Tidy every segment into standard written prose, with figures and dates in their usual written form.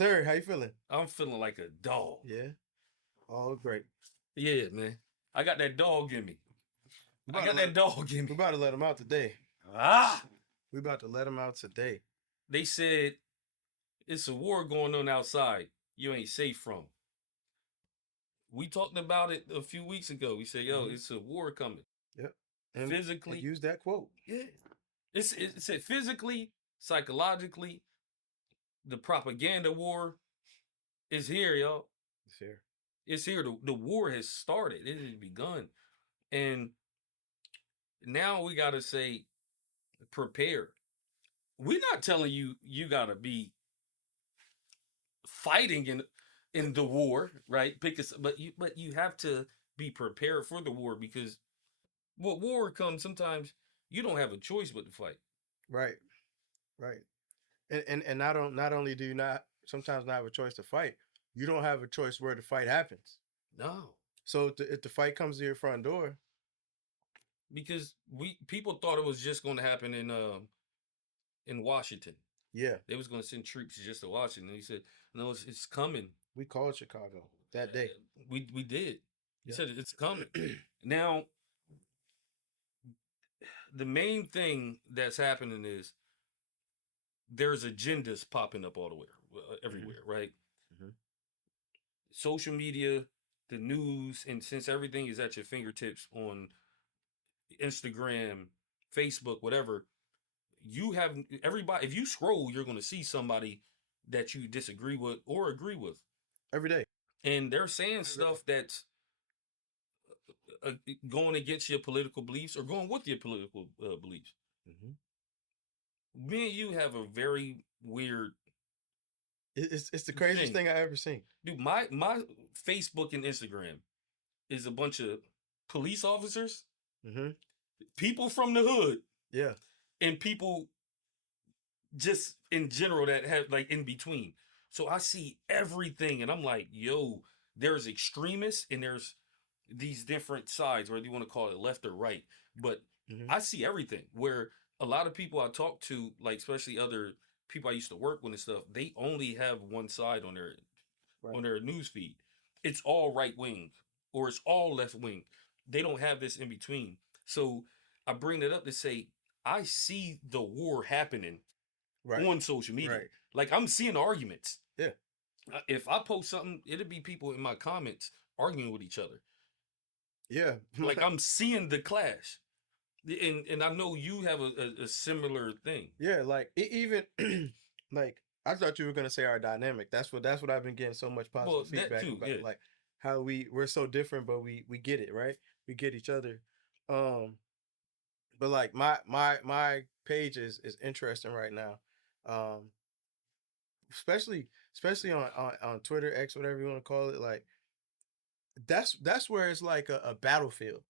sir. How you feeling? I'm feeling like a dog. Yeah. All great. Yeah, man. I got that dog in me. We I about got to that dog in we me. about to let him out today. Ah! We about to let him out today. They said it's a war going on outside. You ain't safe from. We talked about it a few weeks ago. We said, yo, Mhm. it's a war coming. Yep. And Physically, use that quote. yeah. It said physically, psychologically, the propaganda war is here, y'all. It's here. It's here. The war has started. It has begun. And now we gotta say prepare. We're not telling you you gotta be fighting in the war, right? Because but you have to be prepared for the war because what war comes sometimes you don't have a choice but to fight. Right. Right. And not only do you not sometimes not have a choice to fight, you don't have a choice where the fight happens. No, So if the fight comes to your front door, because we people thought it was just going to happen in Washington. yeah, They was going to send troops just to Washington. He said, "No, it's coming." we called Chicago that day. We did. He Yeah. said it's coming. Now, the main thing that's happening is there's agendas popping up all the way everywhere, right? Mhm. Social media, the news, and since everything is at your fingertips on Instagram, Facebook, whatever, you have everybody. If you scroll, you're going to see somebody that you disagree with or agree with, Every day. and they're saying stuff that's uh, going against your political beliefs or going with your political beliefs. Mhm. Me and you have a very weird It's the craziest thing I ever seen. Dude, my Facebook and Instagram is a bunch of police officers, Mm-hmm. people from the hood, Yeah. and people just in general that have like in between. So I see everything and I'm like, yo, there's extremists and there's these different sides, whether you want to call it left or right. But Mm-hmm. I see everything where a lot of people I talk to, like especially other people I used to work with and stuff, they only have one side Right. on their news feed. It's all right wing or it's all left wing. They don't have this in between. So I bring that up to say I see the war happening Right. on social media. Right. Like I'm seeing arguments. Yeah. If I post something, it'll be people in my comments arguing with each other. Yeah. Like I'm seeing the clash. And I know you have a similar thing. Yeah. Like even like I thought you were gonna say our dynamic. That's what I've been getting so much positive Well, that feedback too, about. yeah. Like how we're so different, but we get it, right? We get each other. Um, but like my page is interesting right now. Um, especially on Twitter, X, whatever you want to call it. Like that's where it's like a battlefield.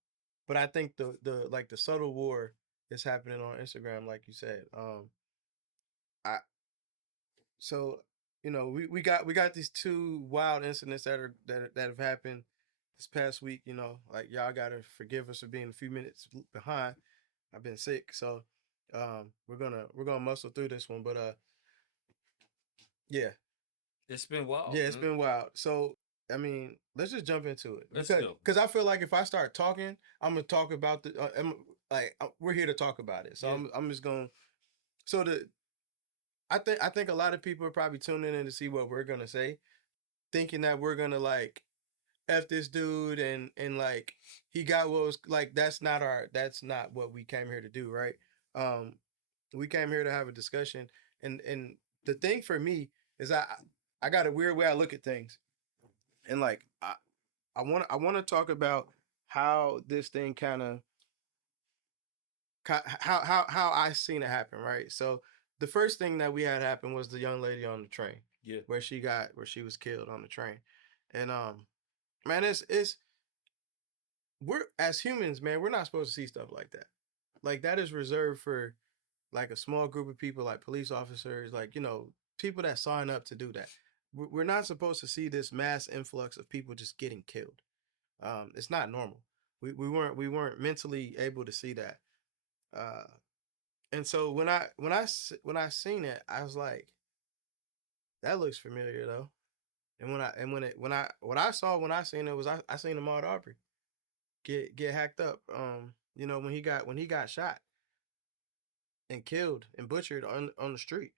But I think the like the subtle war is happening on Instagram, like you said. I so we got these two wild incidents that have happened this past week. Like y'all gotta forgive us for being a few minutes behind. I've been sick, so we're gonna muscle through this one. But yeah, It's been wild. yeah, it's been wild. So I mean, let's just jump into it Let's go. because I feel like if I start talking, I'm gonna talk about we're here to talk about it. So Yeah. I'm just gonna so the I think a lot of people are probably tuning in to see what we're gonna say, thinking that we're gonna like F this dude and like he got what was like that's not what we came here to do, right? Um we came here to have a discussion and the thing for me is I got a weird way I look at things. And like I want to talk about how this thing kind of how I seen it happen, right? So the first thing that we had happen was the young lady on the train. Yeah. Where she was killed on the train. And man, it's we're as humans, man, we're not supposed to see stuff like that. Like that is reserved for like a small group of people, like police officers, like people that sign up to do that. We're not supposed to see this mass influx of people just getting killed. It's not normal. We weren't mentally able to see that. Uh, and so when I seen it, I was like, That looks familiar though. And what I saw when I seen it was I seen Ahmaud Arbery get hacked up. When he got shot and killed and butchered on the street.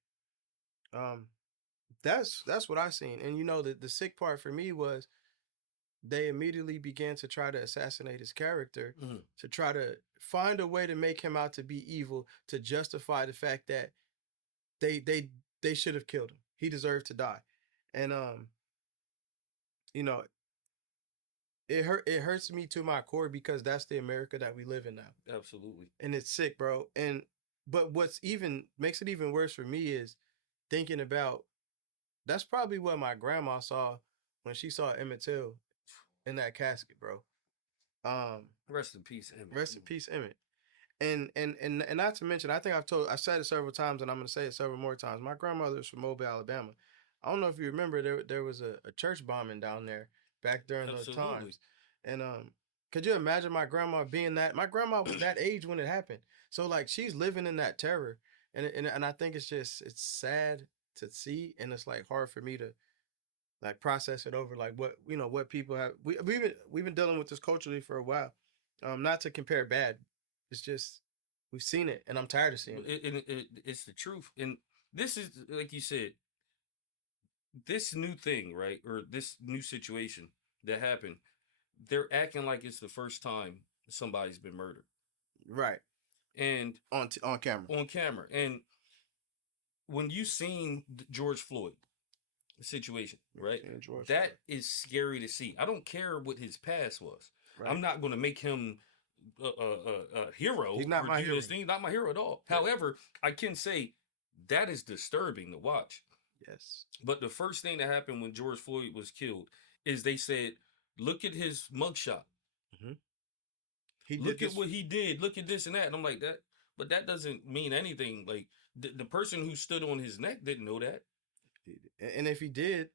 Um, that's what I seen. And the sick part for me was they immediately began to try to assassinate his character, to try to find a way to make him out to be evil, to justify the fact that they should have killed him. He deserved to die. And you know, it hurts me to my core because that's the America that we live in now. Absolutely. And it's sick, bro. But what's even makes it even worse for me is thinking about that's probably what my grandma saw when she saw Emmett Till in that casket, bro. Rest in peace, Emmett. Rest in peace, Emmett. And not to mention, I said it several times, and I'm gonna say it several more times. My grandmother's from Mobile, Alabama. I don't know if you remember there was a church bombing down there back during those times. And could you imagine my grandma being that? My grandma was that age when it happened. So like she's living in that terror, and I think it's sad to see, and it's like hard for me to like process it over like what people have we've been dealing with this culturally for a while. Not to compare bad, it's just we've seen it, and I'm tired of seeing it. It's the truth, and this is like you said, this new thing, right, or this new situation that happened. They're acting like it's the first time somebody's been murdered, right? And on camera, and when you seen George Floyd situation, right? That is scary to see. I don't care what his past was. Right. I'm not going to make him a hero. He's not my hero. Not my hero at all. Yeah. However, I can say that is disturbing to watch. Yes. But the first thing that happened when George Floyd was killed is they said, "Look at his mugshot. Look at what he did. Look at this and that." And I'm like that, but that doesn't mean anything. Like the person who stood on his neck didn't know that. And if he did,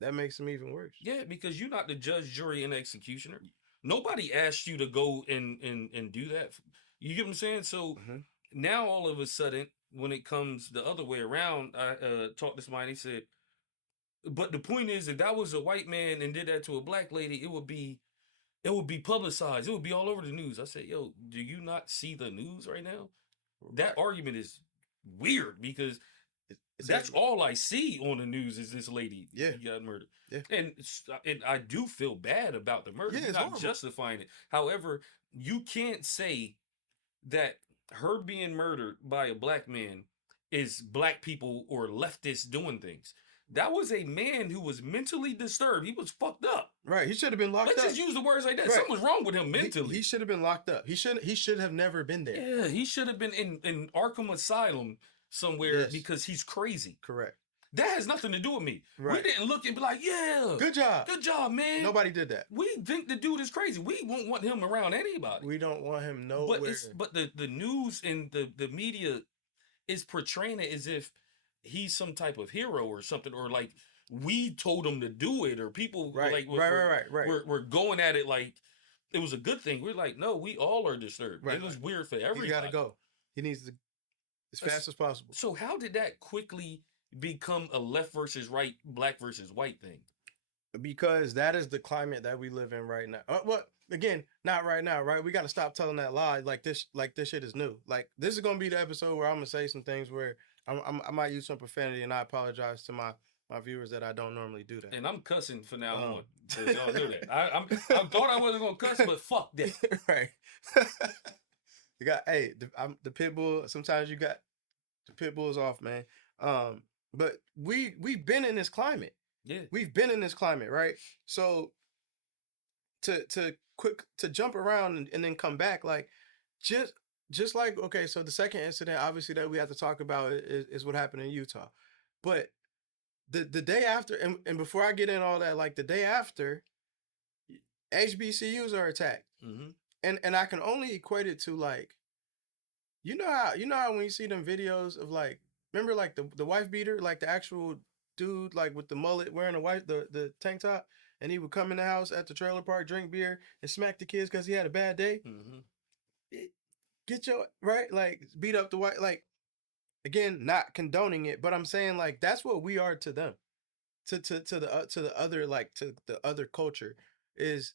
that makes him even worse. Yeah, because you're not the judge, jury, and executioner. Nobody asked you to go and do that. You get what I'm saying? So now all of a sudden, when it comes the other way around, I talked to somebody. He said, "But the point is, if that was a white man and did that to a black lady, it would be publicized. It would be all over the news." I said, "Yo, do you not see the news right now?" That argument is weird because that's all I see on the news is this lady got murdered. Yeah. And I do feel bad about the murder. Yeah, I'm not justifying it. However, you can't say that her being murdered by a black man is black people or leftists doing things. That was a man who was mentally disturbed. He was fucked up. Right. He should have been locked up. Let's just use the words like that. Right. Something was wrong with him mentally. He should have been locked up. He should have never been there. Yeah, he should have been in Arkham Asylum somewhere because he's crazy. Correct. That has nothing to do with me. Right. We didn't look and be like, yeah. Good job. Good job, man. Nobody did that. We think the dude is crazy. We won't want him around anybody. We don't want him nowhere. But the news and the media is portraying it as if he's some type of hero or something, or like we told him to do it, or people we're going at it like it was a good thing. We're like, no, we all are disturbed. Right. It was weird for everybody. He gotta go. He needs to as fast as possible. So how did that quickly become a left versus right, black versus white thing? Because that is the climate that we live in right now. Well, again, not right now, right? We got to stop telling that lie. Like this shit is new. Like this is gonna be the episode where I'm gonna say some things where I might use some profanity, and I apologize to my viewers that I don't normally do that. And I'm cussing for now on. So y'all know that. I thought I wasn't gonna cuss, but fuck that. Right. You got the pit bull. Sometimes you got the pit bulls off, man. But we've been in this climate. Yeah, we've been in this climate, right? So to jump around and then come back, like just like okay, so the second incident, obviously that we have to talk about is what happened in Utah, but the day after, and before I get in all that, like the day after, HBCUs are attacked, and I can only equate it to like, you know how when you see them videos of like, remember like the wife beater, like the actual dude like with the mullet wearing the tank top, and he would come in the house at the trailer park, drink beer, and smack the kids because he had a bad day. Get your right, like beat up the white, like Again, not condoning it, but I'm saying like that's what we are to them, to the other, like to the other culture, is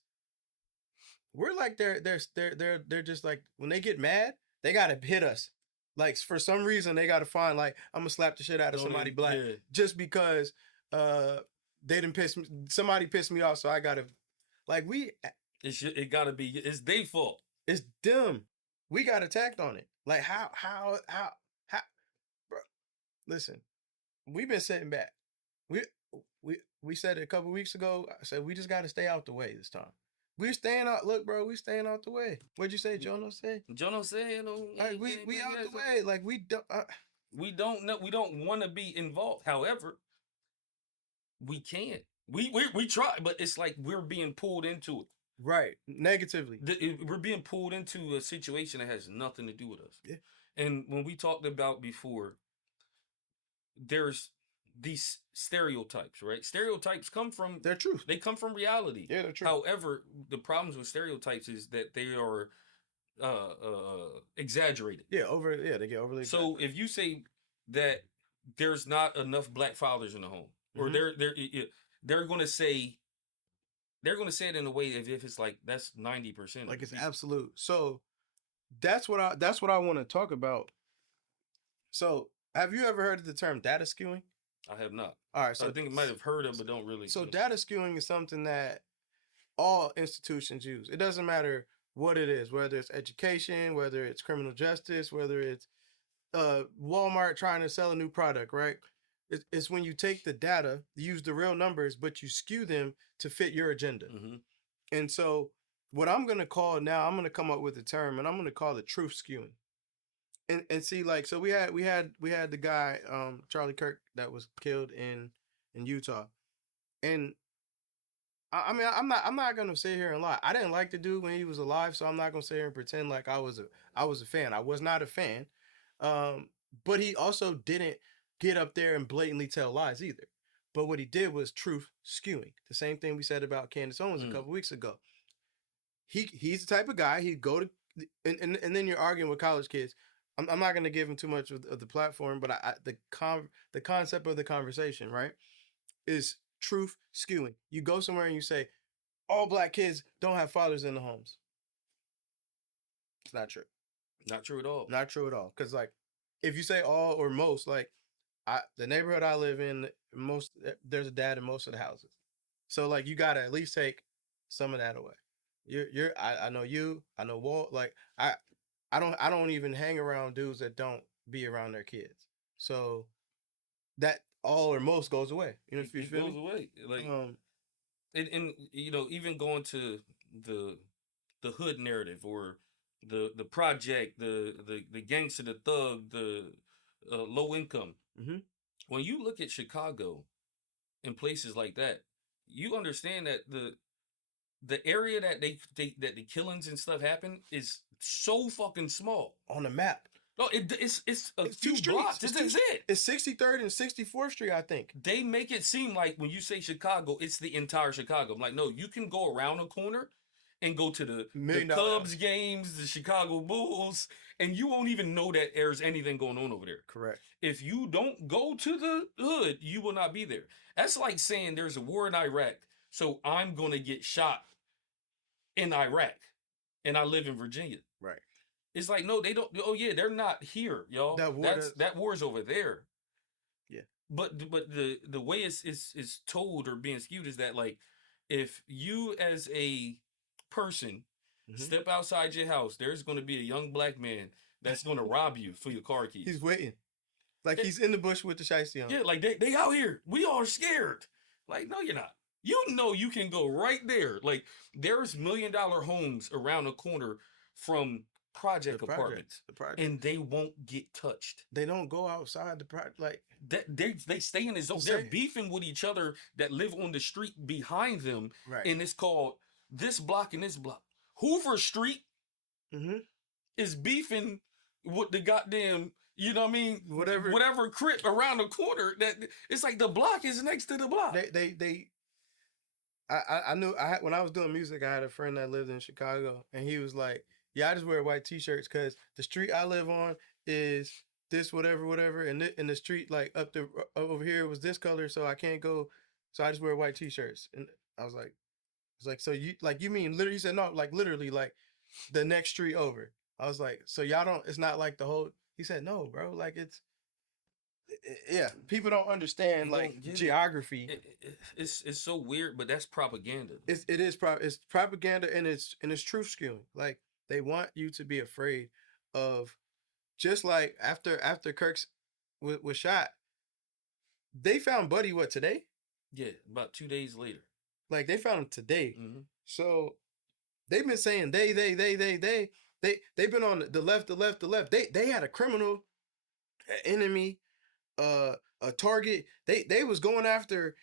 we're like they're just like when they get mad, they gotta hit us. Like for some reason they gotta find like I'm gonna slap the shit out of Don't somebody it? black Yeah. just because they didn't piss me, somebody pissed me off, so I gotta like It gotta be. It's their fault. it's them. We got attacked on it. Like how bro, listen, we've been sitting back. We we said it a couple weeks ago. I said we just got to stay out the way this time. We're staying out. Look, bro, we staying out the way. What'd you say, Jono said? Jono said, you know, Like we out the way. Like we don't. We don't know. We don't want to be involved. However, we can. We try, but it's like we're being pulled into it. Right, negatively. We're being pulled into a situation that has nothing to do with us. Yeah. And when we talked about before, there's these stereotypes, right? Stereotypes come from They're truth. They come from reality. Yeah, they're true. However, the problems with stereotypes is that they are exaggerated. Yeah, they get overly. So if you say that there's not enough black fathers in the home, or they're going to say it in a way as if it's like that's 90%. Like it's absolute. So that's what I want to talk about. So have you ever heard of the term data skewing? I have not. All right, so I think I might have heard of, but don't really. So data skewing is something that all institutions use. It doesn't matter what it is, whether it's education, whether it's criminal justice, whether it's Walmart trying to sell a new product, right? It's when you take the data, use the real numbers, but you skew them to fit your agenda. Mm-hmm. And so what I'm going to call now, I'm going to come up with a term, and I'm going to call it truth skewing. And see, like, so we had the guy, Charlie Kirk, that was killed in Utah. And I mean, I'm not gonna sit here and lie. I didn't like the dude when he was alive, so I'm not gonna sit here and pretend like I was a fan. I was not a fan. But he also didn't get up there and blatantly tell lies either. But what he did was truth skewing. The same thing we said about Candace Owens a couple weeks ago. He's the type of guy he'd go to, and then you're arguing with college kids. I'm not gonna give him too much of the platform, but the concept of the conversation, right, is truth skewing. You go somewhere and you say, all black kids don't have fathers in the homes. It's not true. Not true at all. Not true at all. Because like, if you say all or most, like the neighborhood I live in, there's a dad in most of the houses. So like, you gotta at least take some of that away. I know you. I know Walt. Like I don't even hang around dudes that don't be around their kids. So that all or most goes away. You know, if you feel goes me? Away. Like, and you know, even going to the hood narrative or the project, the gangster, the thug, the low income. Mm-hmm. When you look at Chicago and places like that, you understand that the area that that the killings and stuff happen is so fucking small on the map. No, it's a few blocks. This is it. It's 63rd and 64th Street, I think. They make it seem like when you say Chicago, it's the entire Chicago. I'm like, no, you can go around a corner and go to the Cubs games, the Chicago Bulls, and you won't even know that there's anything going on over there. Correct. If you don't go to the hood, you will not be there. That's like saying there's a war in Iraq, so I'm going to get shot in Iraq, and I live in Virginia. Right. It's like, no, they don't. Oh yeah, they're not here, y'all. That war's over there. Yeah. But the way it's told or being skewed is that, like, if you as a person step outside your house, there's going to be a young black man that's going to rob you for your car keys. He's waiting. Like he's in the bush with the shiesty on. Yeah, like they out here. We all scared. Like, no, you're not. You know you can go right there. Like, there's $1 million homes around the corner from project apartments, and they won't get touched. They don't go outside the project. Like they stay in the zone. They're beefing with each other that live on the street behind them, right? And it's called this block and this block. Hoover Street is beefing with the goddamn, you know what I mean? Whatever crib around the corner. That it's like the block is next to the block. I knew when I was doing music, I had a friend that lived in Chicago, and he was like, yeah, I just wear white t-shirts because the street I live on is this whatever, and in the street like up the over here was this color, so I can't go, so I just wear white t-shirts. And I was like, so you mean literally? He said no, like literally like the next street over. I was like, so y'all don't? It's not like the whole. He said no, bro. Like yeah. People don't understand like geography. It's so weird, but that's propaganda. It's propaganda and it's truth skewing. Like they want you to be afraid of, just like after Kirk's was shot, they found Buddy today? Yeah, about 2 days later. Like they found him today. Mm-hmm. So they've been saying they've been on the left. They had a criminal, an enemy, a target. They was going after,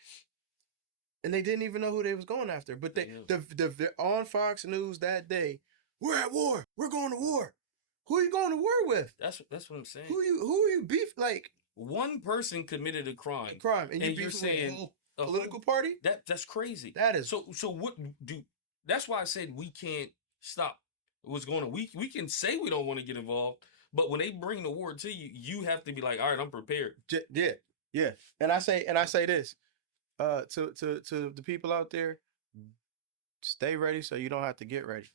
and they didn't even know who they was going after. But the on Fox News that day, we're at war. We're going to war. Who are you going to war with? That's what I'm saying. Who are you beef like? One person committed a crime. And you're saying a political party? That's crazy. That is so what do that's why I said we can't stop what's going on. We can say we don't want to get involved, but when they bring the war to you, you have to be like, all right, I'm prepared. Yeah. And I say this to the people out there, stay ready so you don't have to get ready.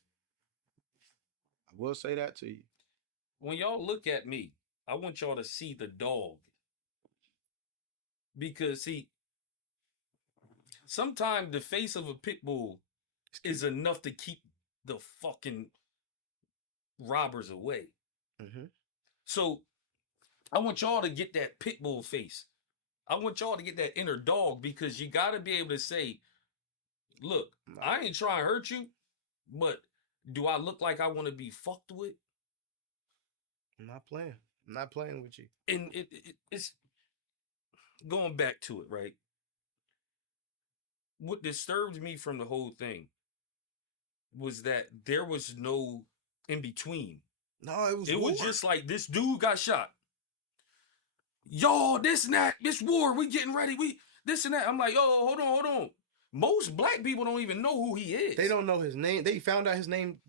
I will say that to you. When y'all look at me, I want y'all to see the dog. Because, see, sometimes the face of a pit bull is enough to keep the fucking robbers away. Mm-hmm. So, I want y'all to get that pit bull face. I want y'all to get that inner dog, because you got to be able to say, look, I ain't trying to hurt you, but do I look like I want to be fucked with? I'm not playing with you. And it's going back to it, right? What disturbed me from the whole thing was that there was no in between. No, it was just like, this dude got shot. Y'all, this and that, this war, we getting ready, we this and that. I'm like, yo, hold on. Most black people don't even know who he is. They don't know his name. They found out his name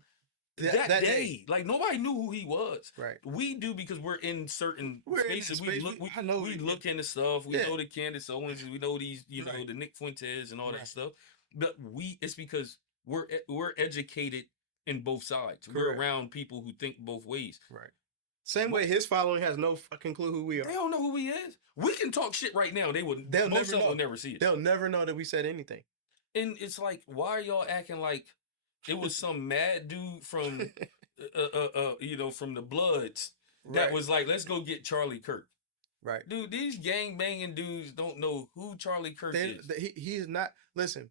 that day. Like, nobody knew who he was. Right. We do, because we're in certain spaces. We look into stuff. We know the Candace Owens. We know these, know, the Nick Fuentes and all that stuff. But it's because we're educated in both sides. Correct. We're around people who think both ways. Right. Same way his following has no fucking clue who we are. They don't know who he is. We can talk shit right now. They'll never see it. They'll never know that we said anything. And it's like, why are y'all acting like it was some mad dude from, from the Bloods that was like, let's go get Charlie Kirk. Right. Dude, these gang banging dudes don't know who Charlie Kirk is. He is not. Listen,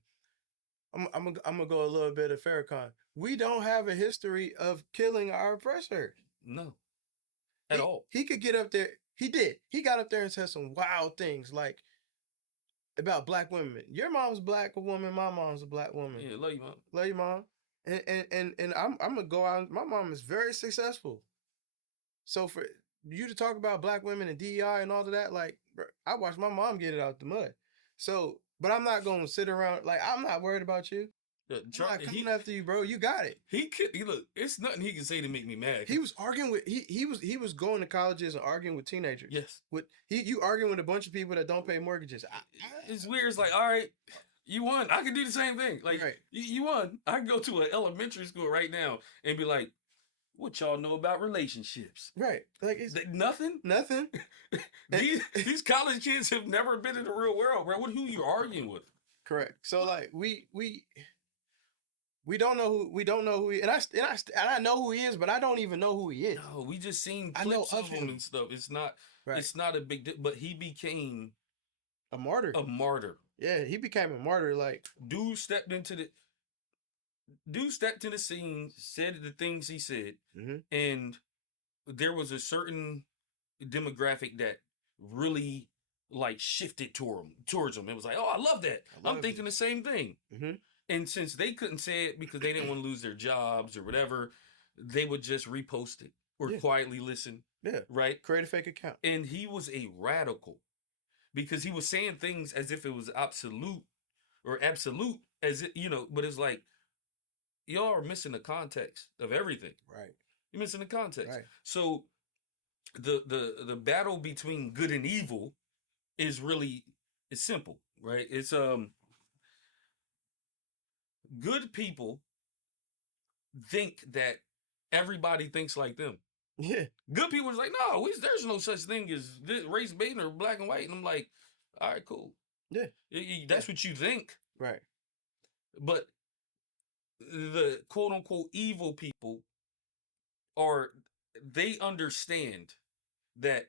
I'm gonna go a little bit of Farrakhan. We don't have a history of killing our oppressor. No. At all. He could get up there. He did. He got up there and said some wild things like about black women. Your mom's a black woman. My mom's a black woman. Yeah, love you, mom. Love you, mom. And I'm gonna go out. My mom is very successful. So for you to talk about black women and DEI and all of that, like, bro, I watched my mom get it out the mud. So, but I'm not gonna sit around like, I'm not worried about you. I'm not coming after you, bro. You got it. Look, it's nothing he can say to make me mad. He was arguing with he was going to colleges and arguing with teenagers. Yes. You arguing with a bunch of people that don't pay mortgages. It's weird. It's like, all right, you won. I can do the same thing. Like, you won. I can go to an elementary school right now and be like, what y'all know about relationships? Right. Like, nothing. Nothing. these college kids have never been in the real world, bro. Who you arguing with? Correct. So like we don't know who he, and I know who he is, but I don't even know who he is. No, we just seen clips of him and stuff. It's not a big deal, but he became a martyr. Yeah, he became a martyr. Like, dude stepped to the scene, said the things he said, and there was a certain demographic that really like shifted towards him. It was like, oh, I love that. I'm thinking the same thing. Mm-hmm. And since they couldn't say it because they didn't want to lose their jobs or whatever, they would just repost it or quietly listen. Yeah. Right? Create a fake account. And he was a radical because he was saying things as if it was absolute as it, but it's like, y'all are missing the context of everything. Right. You're missing the context. Right. So the battle between good and evil is really it's simple, right? It's good people think that everybody thinks like them. Yeah. Good people is like, no, there's no such thing as race baiting or black and white. And I'm like, all right, cool. Yeah. That's what you think. Right. But the quote unquote evil people they understand that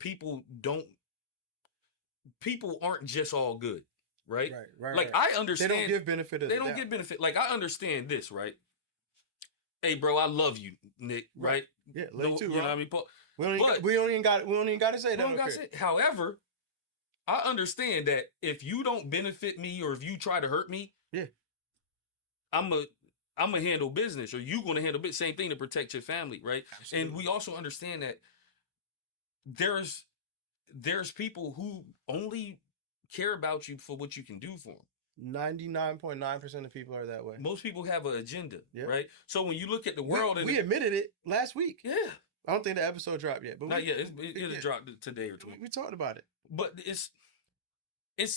people aren't just all good, right? Right. Like I understand they don't give benefit of they the don't doubt. get benefit. Like I understand this, right? Hey, bro, I love you, Nick. Right? Yeah, love you too. You know what I mean? We don't even got to say that. However, I understand that if you don't benefit me or if you try to hurt me, yeah, I'm gonna handle business, or you gonna handle business. Same thing to protect your family, right? Absolutely. And we also understand that there's people who only care about you for what you can do for them. 99.9% of people are that way. Most people have an agenda, right? So when you look at the world, we admitted it last week. Yeah, I don't think the episode dropped yet, but not yet. It'll drop today or tomorrow. We talked about it, but it's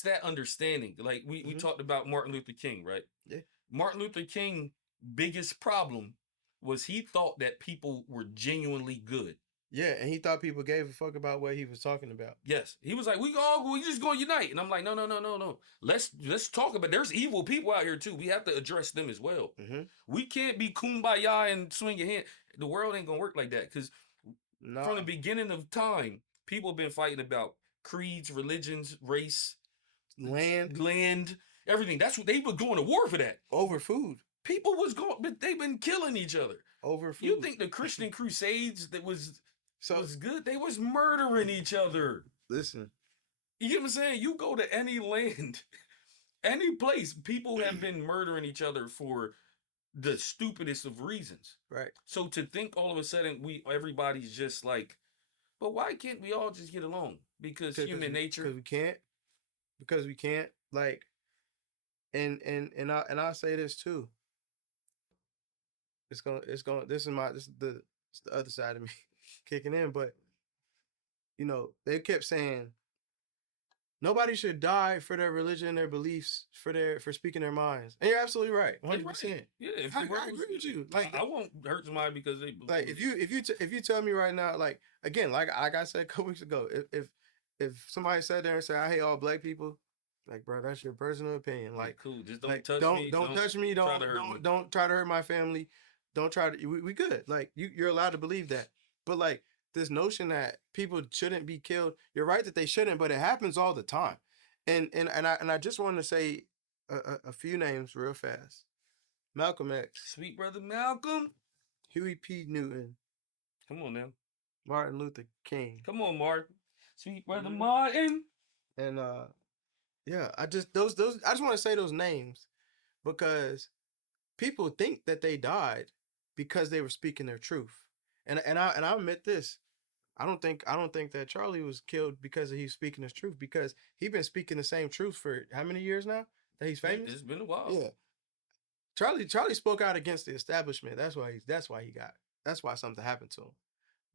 that understanding. Like we talked about Martin Luther King, right? Yeah. Martin Luther King biggest problem was he thought that people were genuinely good. Yeah, and he thought people gave a fuck about what he was talking about. Yes, he was like, we just gonna unite, and I'm like, no. Let's talk about. There's evil people out here too. We have to address them as well. Mm-hmm. We can't be kumbaya and swing your hand. The world ain't gonna work like that because from the beginning of time, people have been fighting about creeds, religions, race, land, everything. That's what they were going to war for that. Over food. People was going, but they've been killing each other over food. You think the Christian Crusades was good? They was murdering each other. Listen, you get what I'm saying? You go to any land, any place, people have been murdering each other for the stupidest of reasons. Right. So to think all of a sudden everybody's just like, but why can't we all just get along? Because human nature. Because we can't. Like, and I'll say this too. This is the other side of me kicking in, but they kept saying nobody should die for their religion, their beliefs, for speaking their minds. And you're absolutely right, 100%. Yeah, I agree with you. Like, I won't hurt somebody because they like if you tell me right now, like again, like I said a couple weeks ago, if somebody sat there and said I hate all black people, like, bro, that's your personal opinion. Like, cool, just don't touch me. Don't touch me. Don't try to hurt my family. Don't try to. We good. Like you're allowed to believe that. But like this notion that people shouldn't be killed, you're right that they shouldn't, but it happens all the time. And I just want to say a few names real fast. Malcolm X, sweet brother Malcolm, Huey P. Newton. Come on now. Martin Luther King. Come on, Martin. Sweet brother Martin. And yeah, I just want to say those names because people think that they died because they were speaking their truth. And I admit this. I don't think that Charlie was killed because he was speaking his truth, because he's been speaking the same truth for how many years now that he's famous? It's been a while. Yeah. Charlie spoke out against the establishment. That's why something happened to him.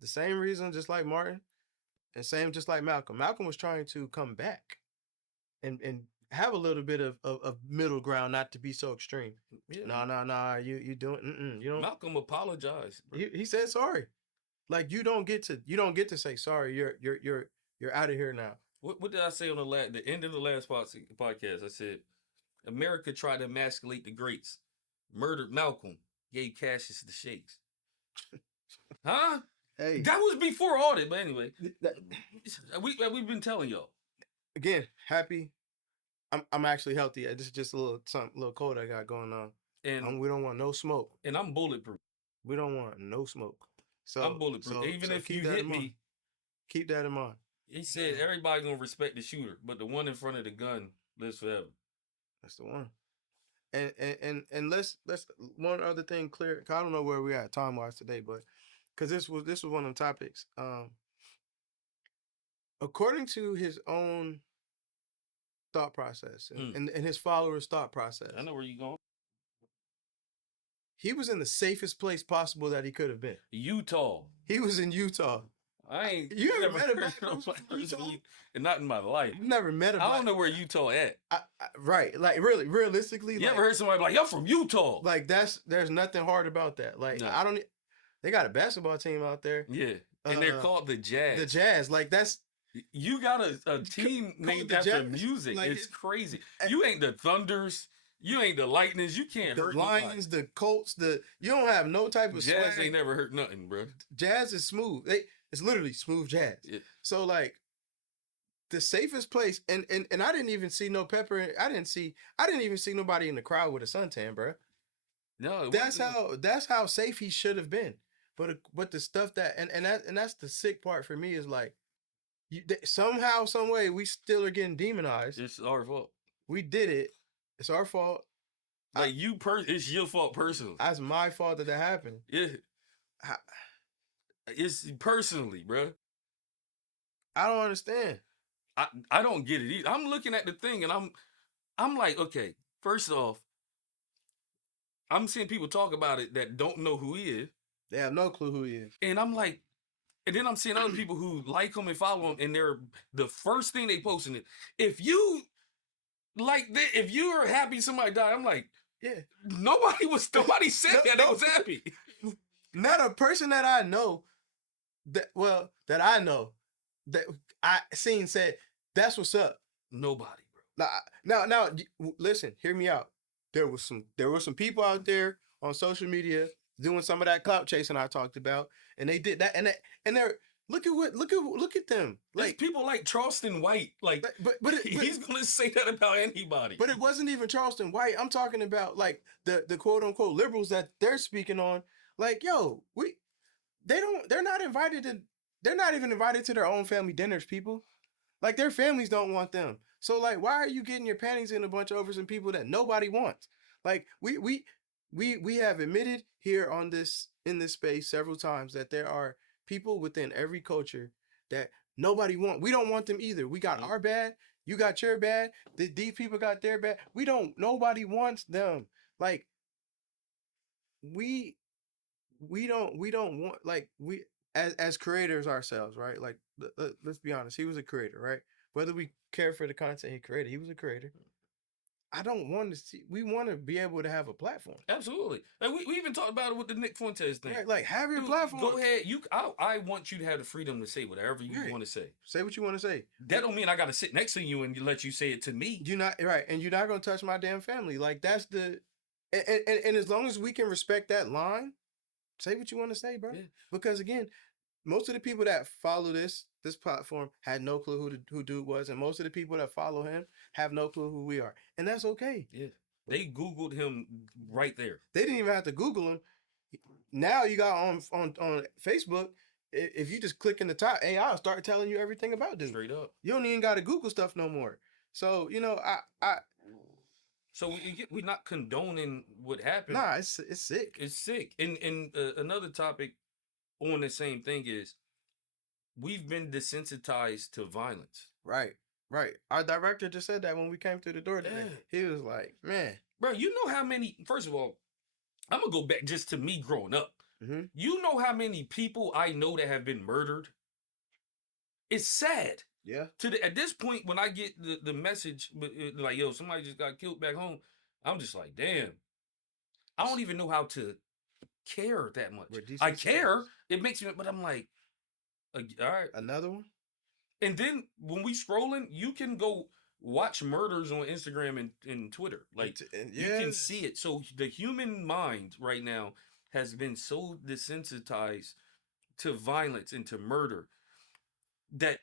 The same reason, just like Martin, and same just like Malcolm. Malcolm was trying to come back and have a little bit of middle ground, not to be so extreme. Yeah. No, you doing you don't. Malcolm apologized. He said sorry. Like you don't get to say sorry. You're out of here now. What did I say on the end of the last podcast? I said America tried to emasculate the greats, murdered Malcolm, gave Cassius the shakes. Huh? Hey, that was before audit, but anyway, we've been telling y'all. Again, happy. I'm actually healthy. This is just a little cold I got going on, and we don't want no smoke. And I'm bulletproof. We don't want no smoke. So I'm bulletproof. Even if you hit me, keep that in mind. He said everybody gonna respect the shooter, but the one in front of the gun lives forever. That's the one. And let's one other thing clear. I don't know where we're at time wise today, but because this was one of them topics. According to his own thought process and his followers' thought process, I know where you're going. He was in the safest place possible that he could have been. Utah. He was in Utah. I ain't You ever never met a heard black no person black from person Utah? and not in my life. I've never met a I black. don't know where Utah at. Right, like really, realistically, You like, ever heard somebody be like, "Yo, from Utah"? like there's nothing hard about that. Like No. I don't. They got a basketball team out there. Yeah, and they're called the Jazz. The Jazz, like that's. You got a team named the after Jazz, music. like, it's crazy. You ain't the Thunders. You ain't the Lightnings. You can't The hurt Lions, nobody. the Colts, you don't have no type of Jazz swag. ain't never hurt nothing, bro. Jazz is smooth. It's literally smooth jazz. Yeah. So like the safest place, and I didn't even see no pepper. I didn't even see nobody in the crowd with a suntan, bro. No, That's how safe he should have been. But the stuff that and that's the sick part for me is like somehow, some way we still are getting demonized. It's our fault. We did it. It's our fault. Like it's your fault personally. That's my fault that happened. Yeah. It's personally, bro. I don't understand. I don't get it either. I'm looking at the thing and I'm like, okay, first off, I'm seeing people talk about it that don't know who he is. They have no clue who he is. And I'm like, and then I'm seeing other people who like him and follow him, and they're the first thing they posting it. If you if you are happy somebody died, I'm like, yeah. Nobody said that they was happy. Not a person that I know that I seen said that's what's up. Nobody, bro. Now, listen, hear me out. There were some people out there on social media doing some of that clout chasing I talked about, and they did that, and they're look at them. Like people like Charleston White, but he's gonna say that about anybody. But it wasn't even Charleston White. I'm talking about like the quote unquote liberals that they're speaking on. Like, yo, they're not even invited to their own family dinners, people. Like their families don't want them. So like, why are you getting your panties in a bunch over some people that nobody wants? Like we have admitted here in this space several times that there are people within every culture that nobody want. We don't want them either. We got our bad. You got your bad. These people got their bad. Nobody wants them. Like we don't want, like, we as creators ourselves, right? Like let's be honest. He was a creator, right? Whether we care for the content he created, he was a creator. I don't want to see. We want to be able to have a platform. Absolutely. Like we even talked about it with the Nick Fuentes thing. Right, like have your platform. Go ahead. I want you to have the freedom to say whatever you want to say. Say what you want to say. That don't mean I got to sit next to you and let you say it to me. You're not right, and you're not gonna touch my damn family. Like that's and as long as we can respect that line, say what you want to say, bro. Yeah. Because again, most of the people that follow this platform had no clue who dude was, and most of the people that follow him have no clue who we are, and that's okay. Yeah, they Googled him right there. They didn't even have to Google him. Now you got on Facebook. If you just click in the top, AI will start telling you everything about this. Straight up. You don't even got to Google stuff no more. So I. So we're not condoning what happened. Nah, it's sick. It's sick. And another topic on the same thing is we've been desensitized to violence. Right. Our director just said that when we came through the door today. Yeah. He was like, man. Bro, you know how many, first of all, I'm going to go back just to me growing up. Mm-hmm. You know how many people I know that have been murdered? It's sad. Yeah. At this point, when I get the message, like, yo, somebody just got killed back home, I'm just like, damn. I don't even know how to care that much. I care. It makes me, but I'm like, all right. Another one? And then when we scrolling, you can go watch murders on Instagram and Twitter. Like, you can see it. So the human mind right now has been so desensitized to violence and to murder that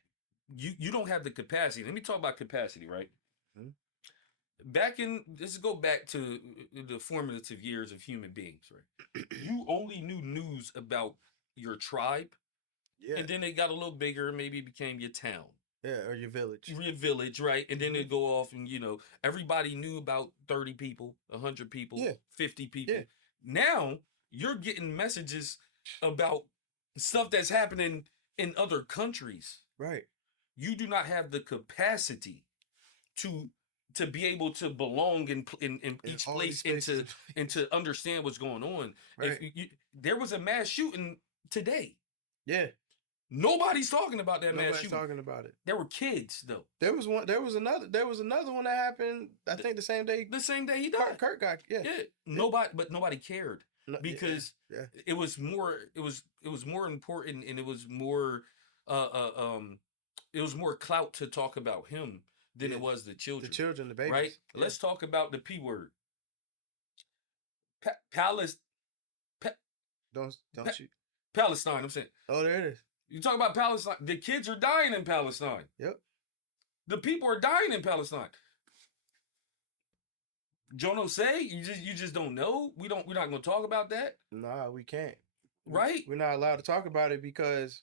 you don't have the capacity. Let me talk about capacity, right? Mm-hmm. Let's go back to the formative years of human beings, right? You only knew news about your tribe. Yeah. And then it got a little bigger, maybe it became your town. Yeah, or your village. Your village, right? And then it go off and, everybody knew about 30 people, 100 people, 50 people. Yeah. Now, you're getting messages about stuff that's happening in other countries. Right. You do not have the capacity to be able to belong in each place and to understand what's going on. Right. There was a mass shooting today. Yeah. Nobody's talking about that mass Nobody's shooting. talking about it. There were kids though. There was another one that happened. I think the same day. The same day he died. Kirk got Nobody cared because yeah. it was more important, and it was more clout to talk about him than it was the children. The children, the babies. Right? Yeah. Let's talk about the P word. Don't shoot. Palestine, I'm saying. Oh, there it is. You talk about Palestine. The kids are dying in Palestine. Yep. The people are dying in Palestine. Jono say you just don't know. We're not going to talk about that. Nah, we can't. Right? We're not allowed to talk about it because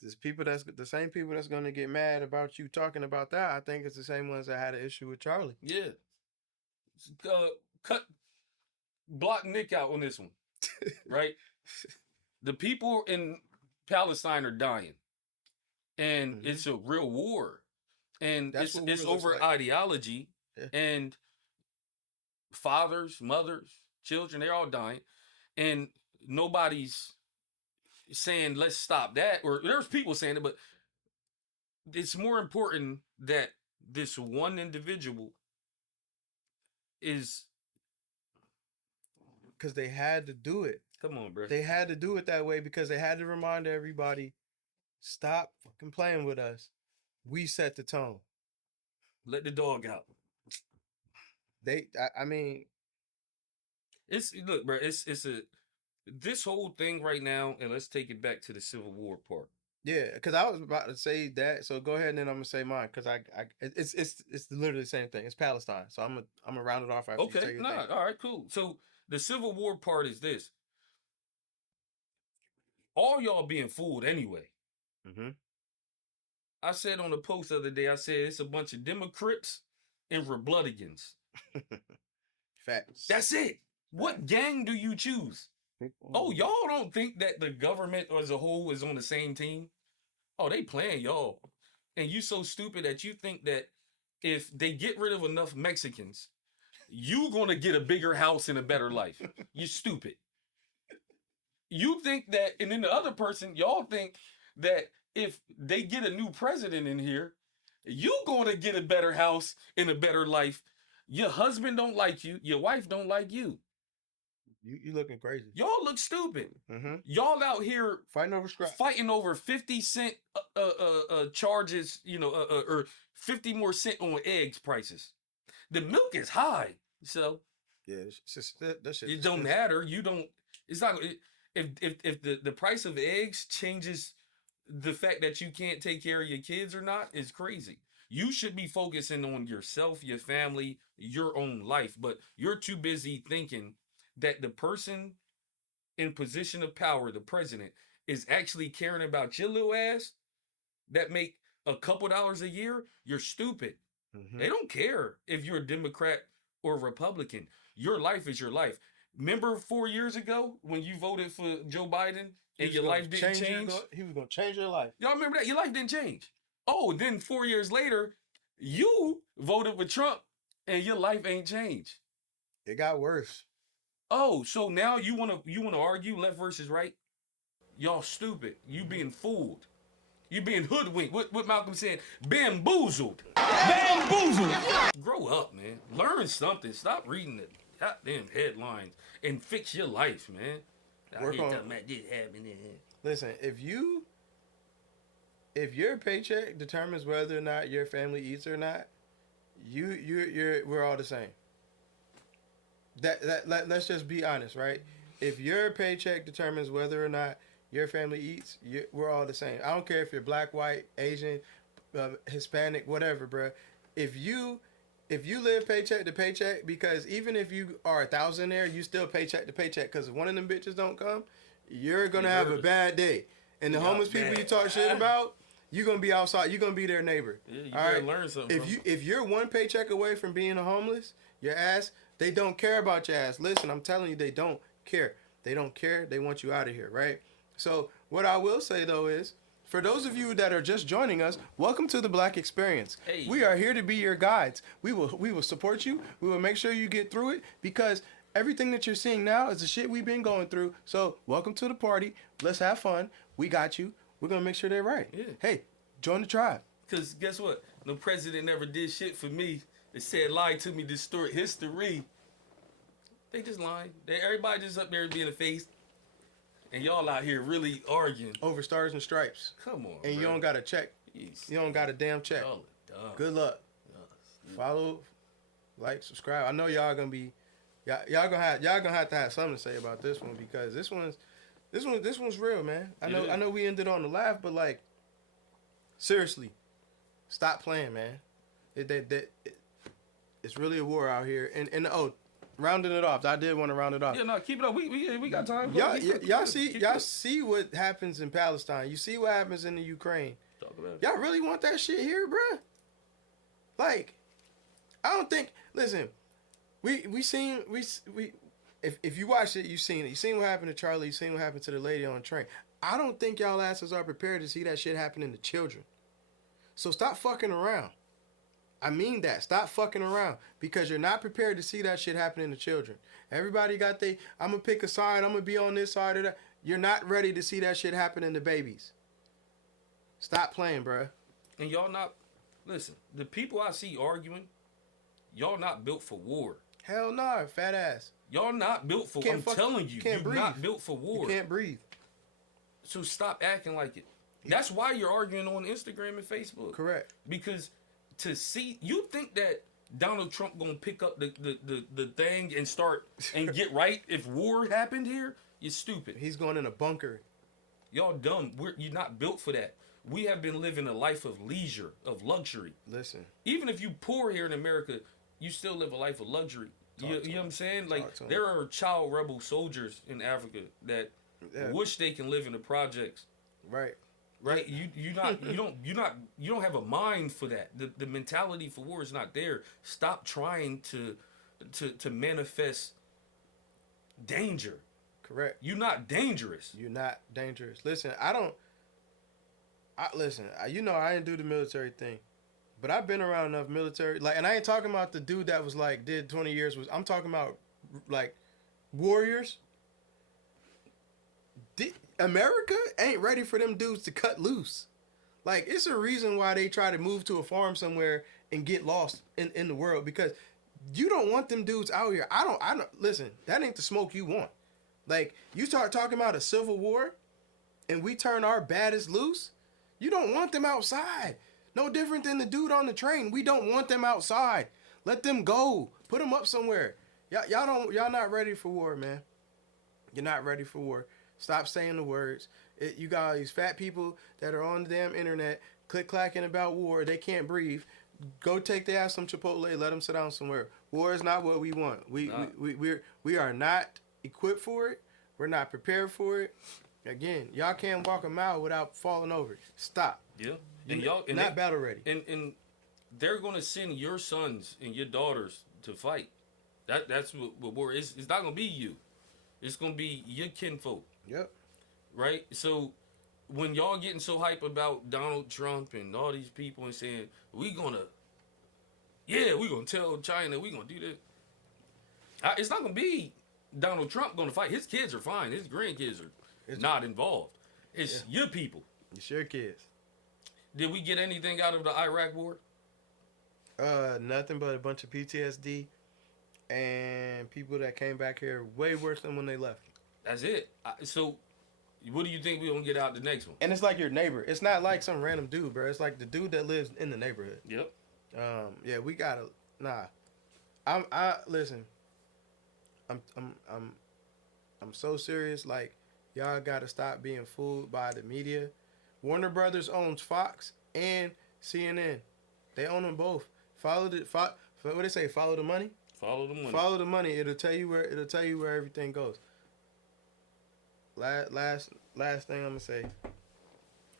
there's people that's the same people that's going to get mad about you talking about that. I think it's the same ones that had an issue with Charlie. Yeah. Block Nick out on this one. Right? The people in Palestine are dying, and it's a real war, and it's over ideology, and fathers, mothers, children, they're all dying, and nobody's saying let's stop that, or there's people saying it, but it's more important that this one individual is, because they had to do it. Come on, bro. They had to do it that way because they had to remind everybody, stop fucking playing with us. We set the tone. Let the dog out. I mean, look, bro. This whole thing right now, and let's take it back to the Civil War part. Yeah, because I was about to say that. So go ahead and then I'm gonna say mine because it's literally the same thing. It's Palestine. So I'm gonna round it off after you say your thing. All right, cool. So the Civil War part is this. All y'all being fooled anyway. Mm-hmm. I said on the post the other day, I said it's a bunch of Democrats and Republicans. Facts. That's it. What gang do you choose? Oh, y'all don't think that the government as a whole is on the same team? Oh, they playing y'all. And you so stupid that you think that if they get rid of enough Mexicans, you gonna get a bigger house and a better life. You stupid. You think that, and then the other person, y'all think that if they get a new president in here, you gonna get a better house and a better life. Your husband don't like you. Your wife don't like you. You looking crazy. Y'all look stupid. Mm-hmm. Y'all out here fighting over scrap. Fighting over 50 cent charges, or 50 more cent on eggs prices. The milk is high. So yeah, that shit. It don't matter. You don't. It's not. If the price of eggs changes the fact that you can't take care of your kids or not, is crazy. You should be focusing on yourself, your family, your own life. But you're too busy thinking that the person in position of power, the president, is actually caring about your little ass that make a couple dollars a year. You're stupid. Mm-hmm. They don't care if you're a Democrat or Republican. Your life is your life. Remember 4 years ago when you voted for Joe Biden and your life didn't change? He was going to change your life. Y'all remember that? Your life didn't change. Oh, then 4 years later, you voted for Trump and your life ain't changed. It got worse. Oh, so now you wanna argue left versus right? Y'all stupid. You being fooled. You being hoodwinked. What Malcolm said, bamboozled. Bamboozled. Grow up, man. Learn something. Stop reading the goddamn headlines and fix your life, man. Work on. Listen, if your paycheck determines whether or not your family eats or not, we're all the same. Let's just be honest, right? If your paycheck determines whether or not your family eats, we're all the same. I don't care if you're black, white, Asian, Hispanic, whatever, bro. If you live paycheck to paycheck, because even if you are a thousandaire, you still paycheck to paycheck. Because if one of them bitches don't come, you're gonna have a bad day. And the homeless people you talk shit about, you're gonna be outside. You're gonna be their neighbor. Yeah, you better learn something. If you're one paycheck away from being a homeless, your ass. They don't care about your ass. Listen, I'm telling you, they don't care. They don't care. They want you out of here, right? So what I will say, though, is for those of you that are just joining us, welcome to the Black Experience. Hey. We are here to be your guides. We will support you. We will make sure you get through it because Everything that you're seeing now is the shit we've been going through. So welcome to the party. Let's have fun. We got you. We're gonna make sure they're right. Yeah. Hey, join the tribe. Cause guess what? No president never did shit for me. They said lied to me, distort history. They just lying. Everybody just up there being a face. And y'all out here really arguing. Over stars and stripes. Come on, And bro. you don't got a check. Jeez. You don't got a damn check. Y'all are dumb. Good luck. Follow, like, subscribe. I know y'all gonna be, y'all gonna have to have something to say about this one, because this one's real, man. I know we ended on the laugh, but like, seriously, stop playing, man. It's really a war out here. And rounding it off, I did want to round it off. Yeah, no, keep it up. We got time. Y'all see what happens in Palestine. You see what happens in the Ukraine. Talk about it. Y'all really want that shit here, bruh? Like, I don't think. Listen, if you watched it, you seen it. You seen what happened to Charlie. You seen what happened to the lady on the train. I don't think y'all asses are prepared to see that shit happening to children. So stop fucking around. I mean that. Stop fucking around, because you're not prepared to see that shit happening to children. Everybody got I'm going to pick a side. I'm going to be on this side or that. You're not ready to see that shit happening to babies. Stop playing, bruh. And y'all not, listen, the people I see arguing, y'all not built for war. Hell no, fat ass. Y'all not built for, I'm telling you, you're not built for war. You can't breathe. So stop acting like it. That's why you're arguing on Instagram and Facebook. Correct. Because to see, you think that Donald Trump gonna pick up the thing and start and get right if war happened here? You're stupid. He's going in a bunker. Y'all dumb. You're not built for that. We have been living a life of leisure, of luxury. Listen. Even if you poor here in America, you still live a life of luxury. You know what I'm saying? Like, there are child rebel soldiers in Africa that wish they can live in the projects. Right. Right? You don't have a mind for that. The mentality for war is not there. Stop trying to manifest danger. Correct. You're not dangerous. You're not dangerous. Listen, I didn't do the military thing, but I've been around enough military, like, and I ain't talking about the dude that was like did 20 years. I'm talking about like warriors. America ain't ready for them dudes to cut loose. Like, it's a reason why they try to move to a farm somewhere and get lost in the world, because you don't want them dudes out here. I don't listen, that ain't the smoke you want. Like, you start talking about a civil war and we turn our baddest loose, you don't want them outside. No different than the dude on the train. We don't want them outside. Let them go. Put them up somewhere. Y'all not ready for war, man. You're not ready for war. Stop saying the words. You got these fat people that are on the damn internet click-clacking about war. They can't breathe. Go take their ass some Chipotle. Let them sit down somewhere. War is not what we want. We are not equipped for it. We're not prepared for it. Again, y'all can't walk a mile without falling over. Stop. Yeah. And y'all not battle ready. And they're gonna send your sons and your daughters to fight. That's what war is. It's not gonna be you. It's gonna be your kinfolk. Yep. Right? So when y'all getting so hype about Donald Trump and all these people and saying, we gonna tell China, we gonna do this. It's not gonna be Donald Trump gonna fight. His kids are fine. His grandkids are not involved. It's your people. It's your kids. Did we get anything out of the Iraq war? Nothing but a bunch of PTSD and people that came back here way worse than when they left. That's it. So, what do you think we're going to get out the next one? And it's like your neighbor. It's not like some random dude, bro. It's like the dude that lives in the neighborhood. Yep. Yeah, we gotta. Listen. I'm so serious. Like, y'all gotta stop being fooled by the media. Warner Brothers owns Fox and CNN. They own them both. What they say? Follow the money. Follow the money. Follow the money. It'll tell you where everything goes. Last thing I'm gonna say.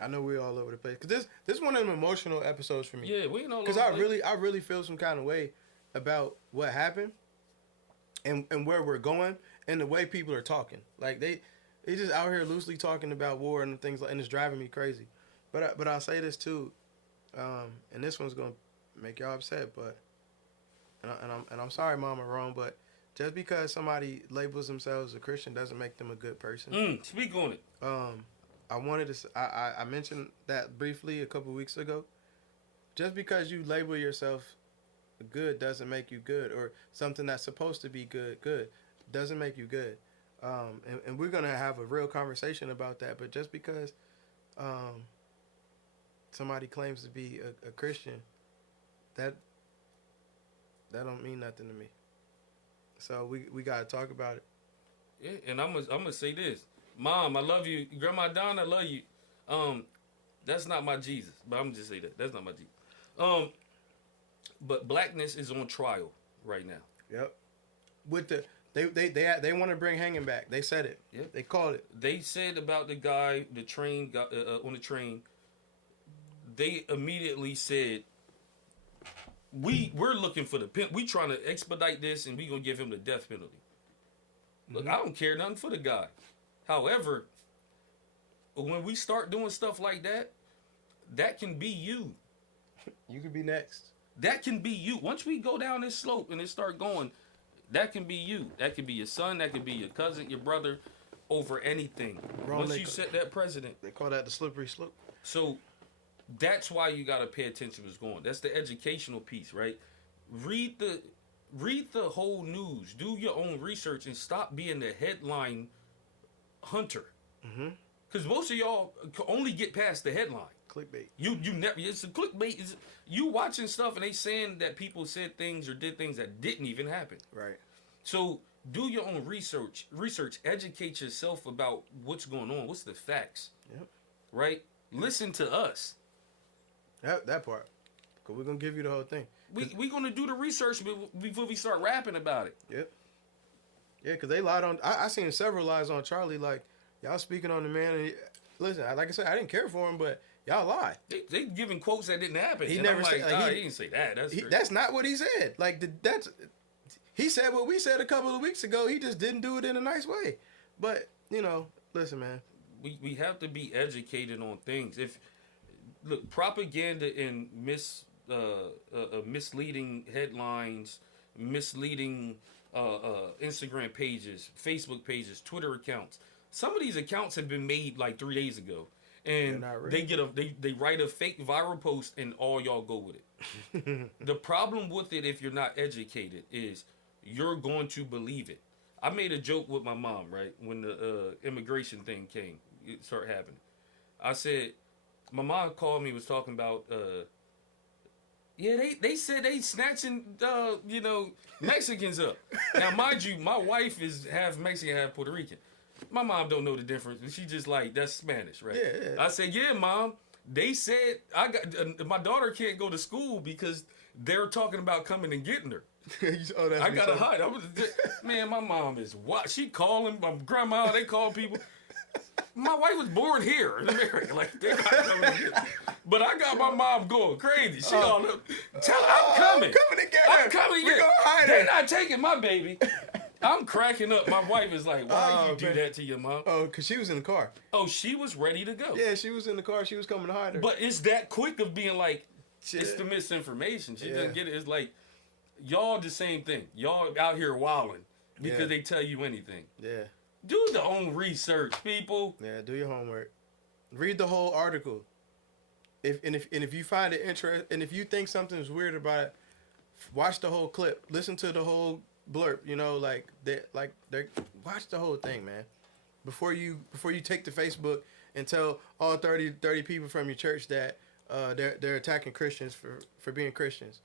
I know we're all over the place, because this one of them emotional episodes for me. Yeah, we know. Because I really feel some kind of way about what happened, and where we're going, and the way people are talking. Like, they just out here loosely talking about war and things like, and it's driving me crazy. But I'll say this too, and this one's gonna make y'all upset, but and I'm sorry, Mama Rome, but just because somebody labels themselves a Christian doesn't make them a good person. Speak on it. I wanted to. I mentioned that briefly a couple weeks ago. Just because you label yourself good doesn't make you good, or something that's supposed to be good doesn't make you good. And we're gonna have a real conversation about that. But just because somebody claims to be a Christian, that don't mean nothing to me. So we gotta talk about it. Yeah, and I'm gonna say this, Mom, I love you. Grandma Don, I love you. That's not my Jesus, but I'm just say that that's not my Jesus. But blackness is on trial right now. Yep. With the they want to bring hanging back. They said it. Yeah. They called it. They said about the guy, the train on the train. They immediately said, we're looking for the pen. We trying to expedite this, and we gonna give him the death penalty. Look, I don't care nothing for the guy. However, when we start doing stuff like that, that can be you. You could be next. That can be you. Once we go down this slope and it start going, that can be you. That could be your son. That could be your cousin, your brother, over anything. Once you set that precedent. They call that the slippery slope. So that's why you got to pay attention to what's going on. That's the educational piece, right? Read the whole news. Do your own research and stop being the headline hunter. Because most of y'all only get past the headline. Clickbait. You never. It's a clickbait. You watching stuff and they saying that people said things or did things that didn't even happen. Right. So do your own research. Educate yourself about what's going on. What's the facts? Yep. Right. Listen to us. That part. Cause we're gonna give you the whole thing. We gonna do the research before we start rapping about it. Yep. Yeah, cause they lied on. I seen several lies on Charlie. Like y'all speaking on the man. And listen, like I said, I didn't care for him, but y'all lied. They giving quotes that didn't happen. He and never I'm said. Like, he didn't say that. That's not what he said. Like he said what we said a couple of weeks ago. He just didn't do it in a nice way. But listen, man. We have to be educated on things. Look, propaganda and misleading headlines, misleading Instagram pages, Facebook pages, Twitter accounts. Some of these accounts have been made like 3 days ago, and they write a fake viral post, and all y'all go with it. The problem with it, if you're not educated, is you're going to believe it. I made a joke with my mom, right, when the immigration thing it started happening. I said, my mom called me, was talking about, they said they snatching, Mexicans up. Now, mind you, my wife is half Mexican, half Puerto Rican. My mom don't know the difference. She just like, that's Spanish, right? Yeah. I said, yeah, Mom. They said my daughter can't go to school because they're talking about coming and getting her. I gotta hide. Man, my mom is what? She calling my grandma. They call people. My wife was born here in America. Like they're not coming to get her. But I got my mom going crazy. She all up. Tell her I'm coming. I'm coming. They're not taking my baby. I'm cracking up. My wife is like, why you do that to your mom? Oh, because she was in the car. Oh, she was ready to go. Yeah, she was in the car. She was coming to hide her. But it's that quick of being like, it's the misinformation. She doesn't get it. It's like, y'all the same thing. Y'all out here wilding because they tell you anything. Yeah. Do the own research, people. Yeah, do your homework. Read the whole article. If you find it interesting, and if you think something's weird about it, watch the whole clip. Listen to the whole blurb. Watch the whole thing, man. Before you take to Facebook and tell all 30 people from your church that they're attacking Christians for being Christians.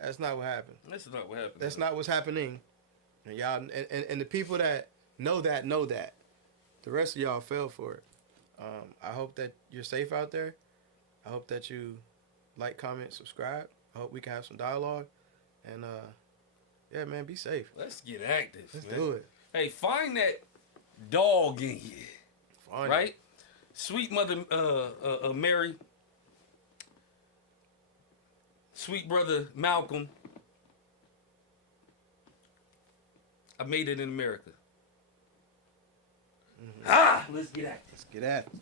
That's not what happened. That's not what happened. That's not what's happening. And y'all and the people that know that. The rest of y'all fell for it. I hope that you're safe out there. I hope that you like, comment, subscribe. I hope we can have some dialogue. And yeah, man, be safe. Let's get active. Let's do it. Hey, find that dog in you. Right? It. Sweet mother Mary. Sweet brother Malcolm. I made it in America. Let's get active. Let's get active.